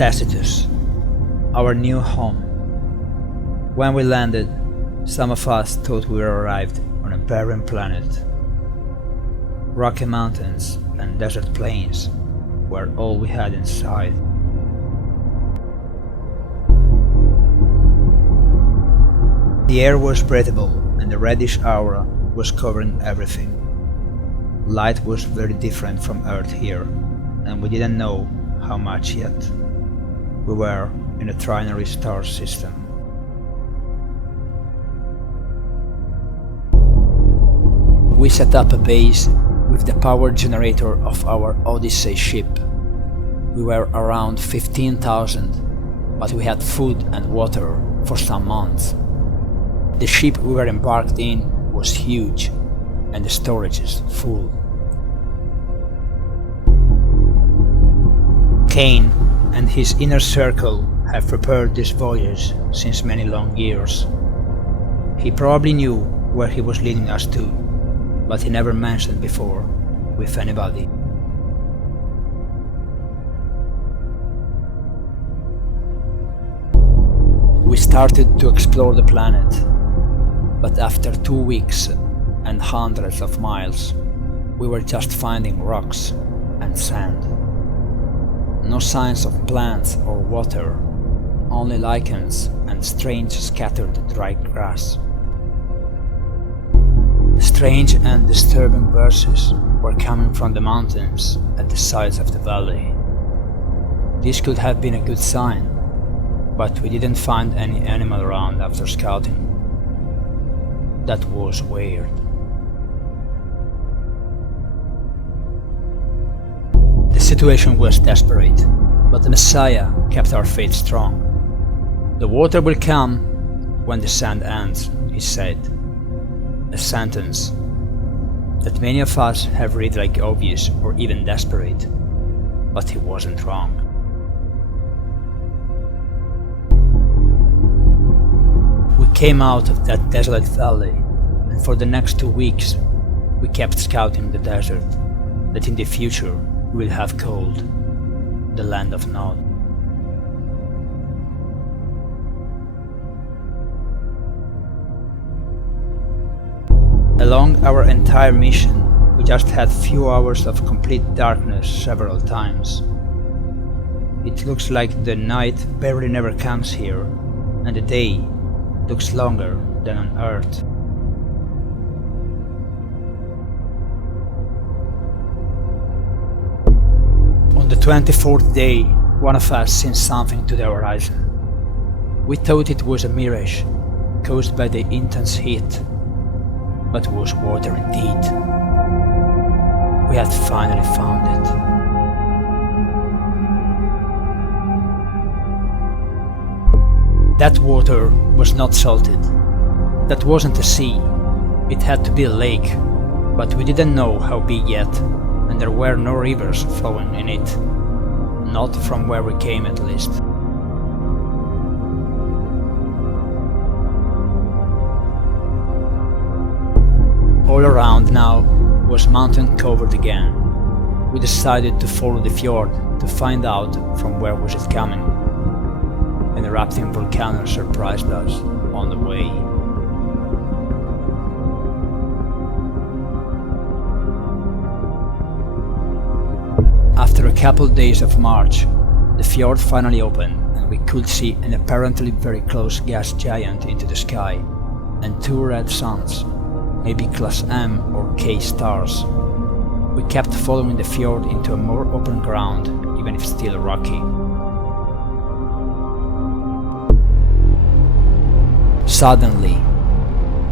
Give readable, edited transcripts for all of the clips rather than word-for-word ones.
Tacitus, our new home. When we landed, some of us thought we were arrived on a barren planet. Rocky mountains and desert plains were all we had in sight. The air was breathable and the reddish aura was covering everything. Light was very different from Earth here, and we didn't know how much yet. We were in a trinary star system. We set up a base with the power generator of our Odyssey ship. We were around 15,000, but we had food and water for some months. The ship we were embarked in was huge, and the storages full. Cain and his inner circle have prepared this voyage since many long years. He probably knew where he was leading us to, but he never mentioned before with anybody. We started to explore the planet, but after 2 weeks and hundreds of miles, we were just finding rocks and sand. No signs of plants or water, only lichens and strange scattered dry grass. Strange and disturbing verses were coming from the mountains at the sides of the valley. This could have been a good sign, but we didn't find any animal around after scouting. That was weird. The situation was desperate, but the Messiah kept our faith strong. The water will come when the sand ends, he said. A sentence that many of us have read like obvious or even desperate, but he wasn't wrong. We came out of that desolate valley, and for the next 2 weeks we kept scouting the desert that in the future we will have called the Land of Nod. Along our entire mission, we just had few hours of complete darkness several times. It looks like the night barely never comes here, and the day looks longer than on Earth. On the 24th day, one of us seen something to the horizon. We thought it was a mirage caused by the intense heat, but it was water indeed. We had finally found it. That water was not salted. That wasn't a sea. It had to be a lake, but we didn't know how big yet, and there were no rivers flowing in it. Not from where we came, at least. All around now was mountain covered again. We decided to follow the fjord to find out from where was it coming. An erupting volcano surprised us on the way. After a couple days of march, the fjord finally opened and we could see an apparently very close gas giant into the sky and 2 red suns, maybe class M or K stars. We kept following the fjord into a more open ground, even if still rocky. Suddenly,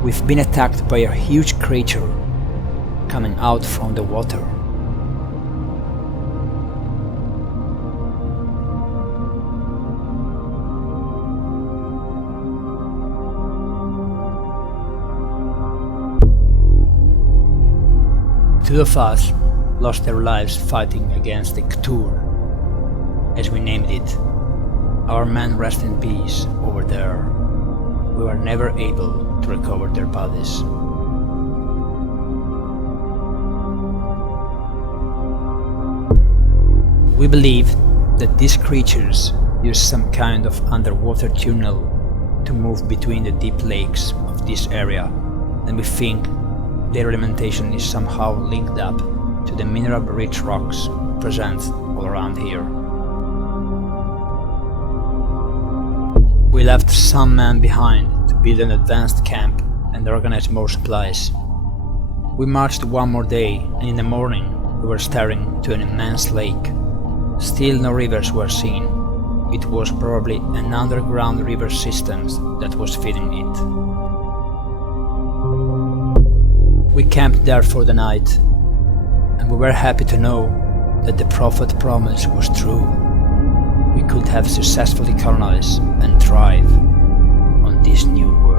we've been attacked by a huge creature coming out from the water. Two of us lost their lives fighting against the Cthulhu, as we named it. Our men rest in peace over there. We were never able to recover their bodies. We believe that these creatures use some kind of underwater tunnel to move between the deep lakes of this area, and we think their alimentation is somehow linked up to the mineral-rich rocks present all around here. We left some men behind to build an advanced camp and organize more supplies. We marched one more day, and in the morning we were staring to an immense lake. Still no rivers were seen. It was probably an underground river system that was feeding it. We camped there for the night, and we were happy to know that the prophet promise was true. We could have successfully colonized and thrive on this new world.